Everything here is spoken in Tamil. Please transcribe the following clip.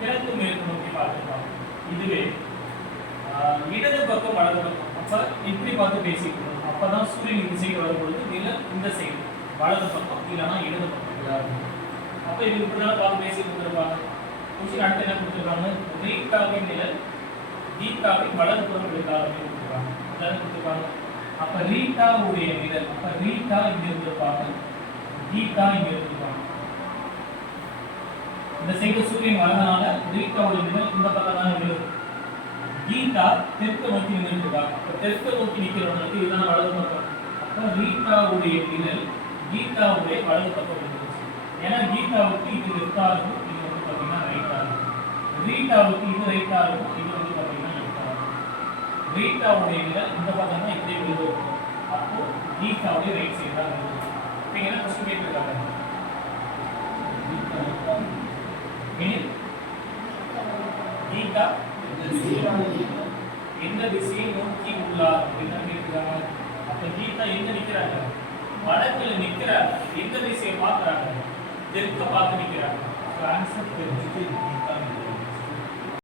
கிழக்கு மேற்கு நோக்கி பார்த்துருப்பாங்க. இதுவே இடது பக்கம் வலது பக்கம் அப்ப இப்படி பார்த்து பேசிக்கணும். அப்பதான் சூரியன் இந்த சைடு வரும்பொழுது நிலம் இந்த சைடு வலது பக்கம் இல்லைன்னா இடது பக்கம். அப்ப இது இப்படிதான் பார்த்து பேசி கொடுத்துருப்பாங்க. கொஸ்டின் அடுத்து என்ன கொடுத்துருக்காங்க, ரீட்டாவின் நிழல் தீட்டாவின் வலது புறம் எடுக்காத கொடுத்துருக்காங்க. அதான் கொடுத்துருக்காங்க. அப்ப ரீட்டாவுடைய நிழல், அப்ப ரீட்டா இங்க இருந்திருப்பாங்க, தீட்டா இங்க இருந்திருப்பாங்க. இந்த சைடு சூரியன் வரதுனால ரீட்டாவுடைய நிழல் இந்த பக்கம் தான் விழும். தீட்டா தெற்கு நோக்கி நின்றுருக்காங்க. அப்ப தெற்கு நோக்கி நிற்கிறவங்களுக்கு இதுதான் வலது பக்கம். அப்ப ரீட்டாவுடைய நிழல் தீட்டாவுடைய வலது பக்கம் இருந்துச்சு. ஏன்னா தீட்டாவுக்கு இது லெஃப்டா இருக்கும், இது வந்து பாத்தீங்கன்னா ரைட்டா இருக்கும். ரீட்டாவுக்கு இது ரைட்டா இருக்கும், இது வந்து பாத்தீங்கன்னா லெஃப்டா இருக்கும். ரீட்டாவுடைய நிழல் இந்த பக்கம் தான் இப்படி விழுகும். அப்போ தீட்டாவுடைய ரைட் சைடு தான் விழுகும். இப்போ என்ன கொஸ்டின் கேட்டிருக்காங்க, தீட்டா எந்த திசையை நோக்கி உள்ளார் அப்படின்னு கேட்கிறாங்க. அப்ப கீதா எங்க நிக்கிறாங்க, வடக்குல நிக்கிறாங்க. எந்த திசையை பார்க்கறாங்க, தெற்க பார்த்து நிக்கிறாங்க. ஆன்சர் தெரிஞ்சுட்டு கீதா